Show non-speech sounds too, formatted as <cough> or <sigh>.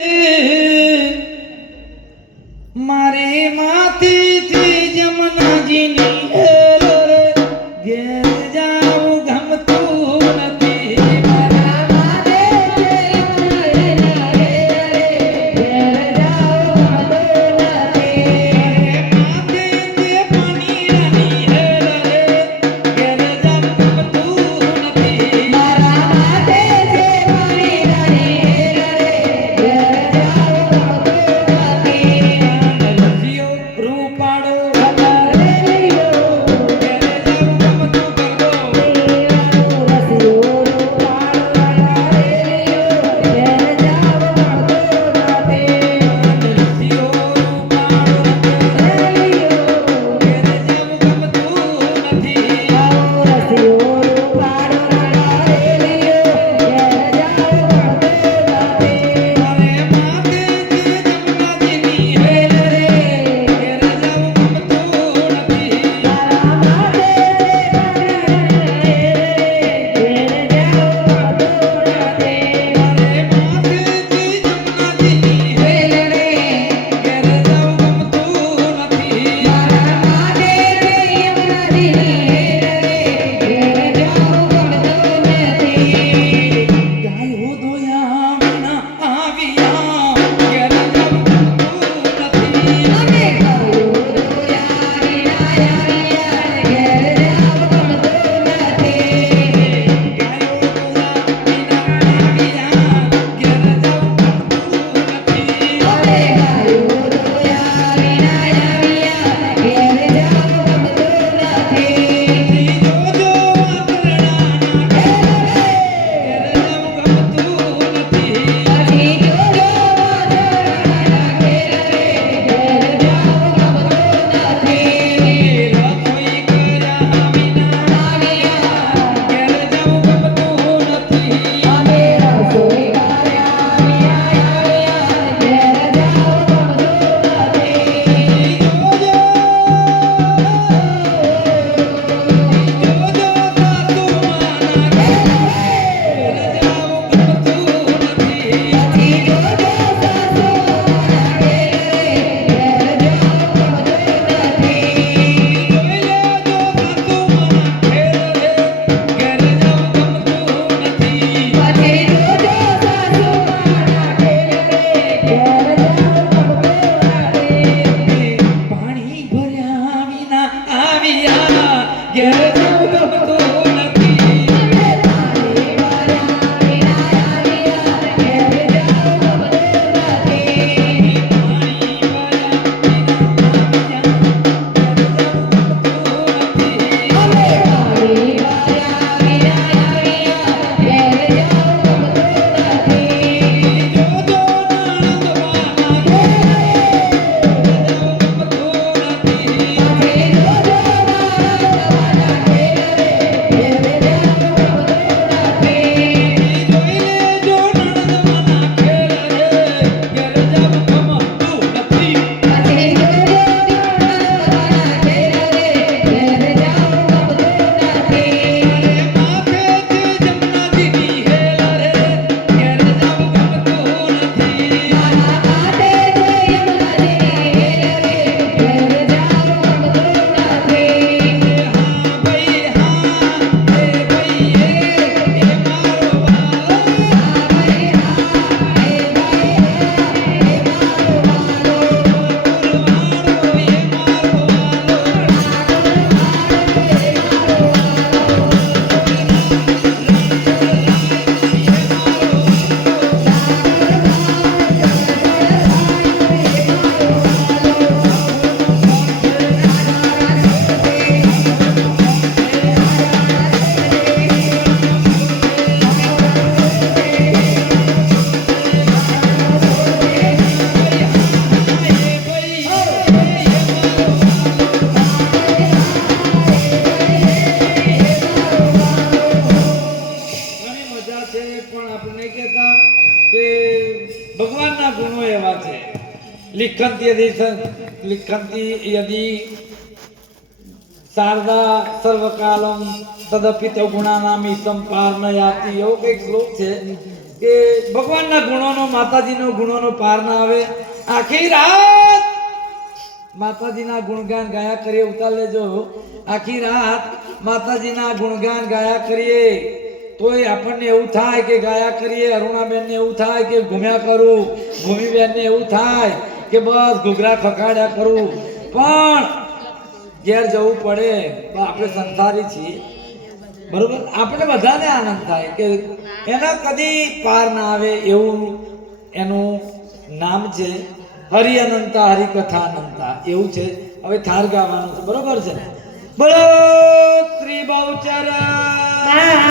Yeah. <laughs> ગાયો Yeah. યદિ સ- લિખંતી યદિ શારદા સર્વકાલમ તદપિત ગુણાનામી સંપાર ન યાતિ એવો કંઈક શ્લોક છે કે ભગવાનના ગુણોનો, માતાજીનો ગુણોનો પાર ના આવે। આખી રાત માતાજીના ગુણગાન ગાયા કરીએ, ઉતાર લેજો। આખી રાત માતાજીના ગુણગાન ગાયા કરીએ। તોય આપણને એવું થાય કે ગાયા કરીએ, અરુણાબેનને એવું થાય કે ઘૂમ્યા કરું, ભૂમિબેનને એવું થાય કે બસ ઘૂઘરા ખખાડ્યા કરું. પણ ઘેર જવું પડે તો આપણે સંસારી છીએ. બરોબર? આપણે બધાને આનંદ થાય કે એના કદી પાર ના આવે એવું એનું નામ છે હરિ અનંતા હરિકથા અનંતા. એવું છે. હવે થાર ગાવાનું છે. બરોબર છે? બોલો શ્રી બહુચર